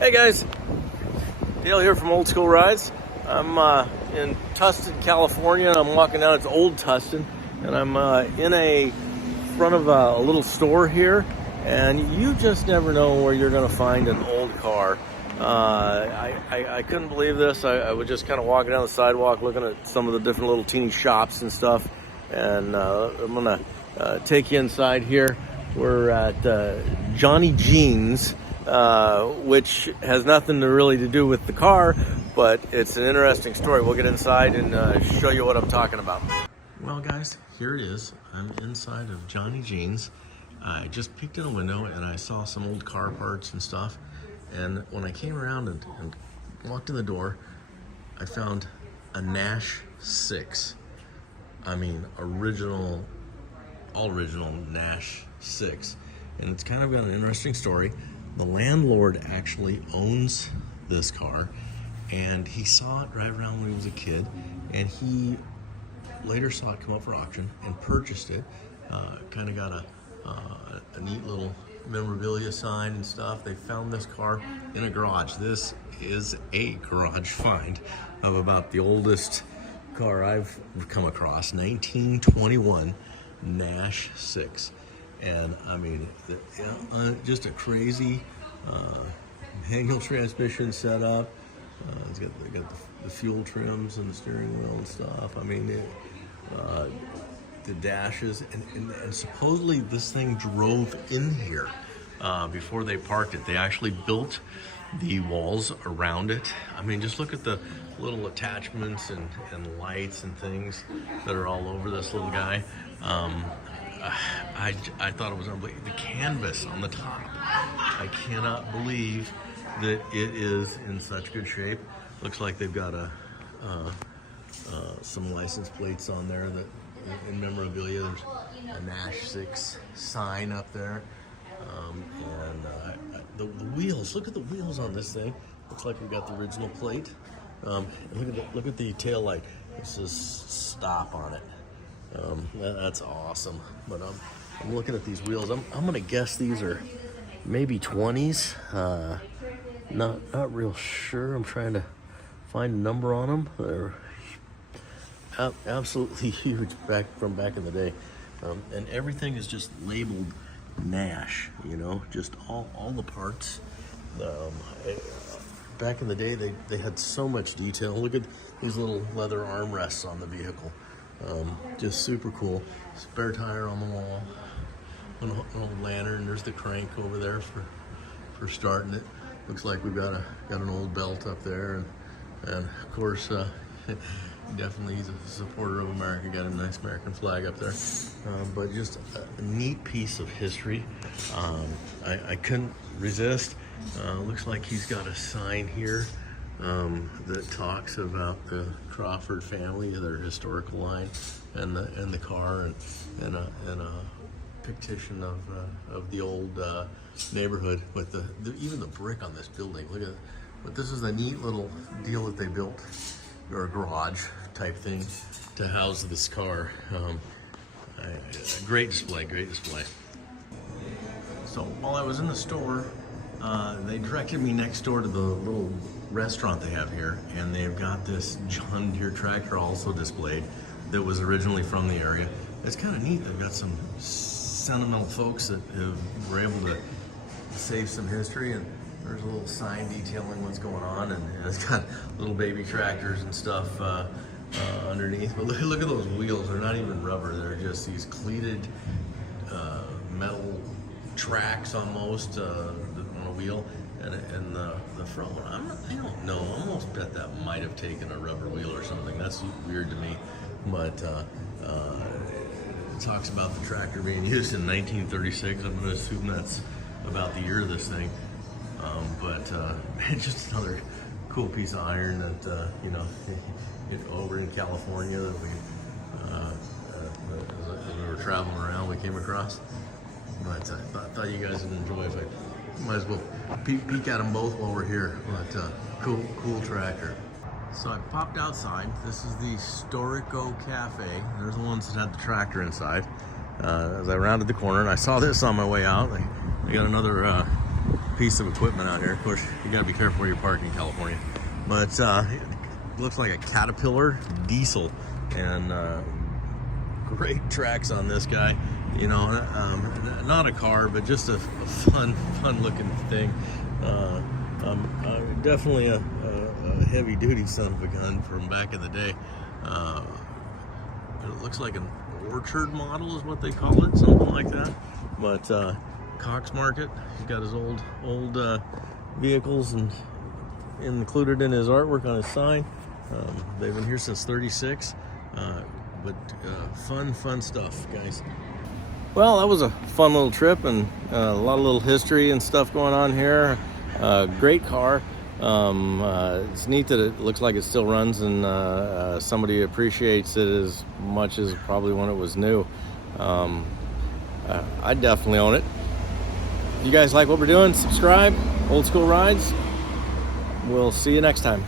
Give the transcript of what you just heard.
Hey guys, Dale here from Old School Rides. I'm in Tustin, California, and I'm walking down. It's Old Tustin, and I'm in front of a little store here. And you just never know where you're going to find an old car. I couldn't believe this. I was just kind of walking down the sidewalk, looking at some of the different little teeny shops and stuff. And I'm going to take you inside here. We're at Johnny Jeans. Which has nothing really to do with the car, but it's an interesting story. We'll get inside and show you what I'm talking about. Well guys, here it is. I'm inside of Johnny Jeans. I just peeked in a window and I saw some old car parts and stuff. And when I came around and walked in the door, I found a Nash 6. I mean, all original Nash 6. And it's kind of got an interesting story. The landlord actually owns this car, and he saw it drive around when he was a kid, and he later saw it come up for auction and purchased it. Kind of got a neat little memorabilia sign and stuff. They found this car in a garage. This is a garage find of about the oldest car I've come across, 1921 Nash 6. And I mean, just a crazy manual transmission setup. It's got the fuel trims and the steering wheel and stuff. I mean, the dashes, and supposedly this thing drove in here before they parked it. They actually built the walls around it. I mean, just look at the little attachments and lights and things that are all over this little guy. I thought it was unbelievable. The canvas on the top, I cannot believe that it is in such good shape. Looks like they've got some license plates on there that in memorabilia. There's a Nash 6 sign up there, and the wheels. Look at the wheels on this thing. Looks like we've got the original plate. And look at the tail light. It says stop on it. That's awesome. But I'm looking at these wheels. I'm gonna guess these are maybe 20s. Not real sure. I'm trying to find a number on them. They're absolutely huge back in the day. And everything is just labeled Nash. You know, just all the parts. Back in the day, they had so much detail. Look at these little leather armrests on the vehicle. Just super cool. Spare tire on the wall. An old lantern. There's the crank over there for starting it. Looks like we've got an old belt up there, and of course, definitely he's a supporter of America. Got a nice American flag up there. But just a neat piece of history. I couldn't resist. Looks like he's got a sign here that talks about the Crawford family, their historical line, and the car, and a pictition of the old neighborhood with even the brick on this building. Look at, but this is a neat little deal that they built, or a garage type thing, to house this car. Great display. So while I was in the store, they directed me next door to the little restaurant they have here, and they've got this John Deere tractor also displayed that was originally from the area. It's kind of neat. They've got some sentimental folks that were able to save some history, and there's a little sign detailing what's going on, and it's got little baby tractors and stuff underneath. But look at those wheels. They're not even rubber. They're just these cleated metal tracks almost on a wheel, and the front one, I don't know. I almost bet that might have taken a rubber wheel or something. That's weird to me. But it talks about the tractor being used in 1936. I'm going to assume that's about the year of this thing. But it's just another cool piece of iron that over in California that we as we were traveling around, we came across. But I thought you guys would enjoy it. Might as well peek at them both while we're here. But cool tractor. So I popped outside. This is the Storico Cafe. There's the ones that had the tractor inside. As I rounded the corner, and I saw this on my way out. I got another piece of equipment out here. Of course, you gotta be careful where you park in California. But it looks like a Caterpillar diesel, and great tracks on this guy. You know, not a car, but just a fun looking thing. Definitely a heavy duty son of a gun from back in the day. It looks like an orchard model is what they call it, something like that. But Cox Market, he's got his old vehicles and included in his artwork on his sign. They've been here since '36. But fun stuff, guys. Well, that was a fun little trip, and a lot of little history and stuff going on here. Great car. It's neat that it looks like it still runs, and somebody appreciates it as much as probably when it was new. I definitely own it. If you guys like what we're doing, subscribe. Old School Rides. We'll see you next time.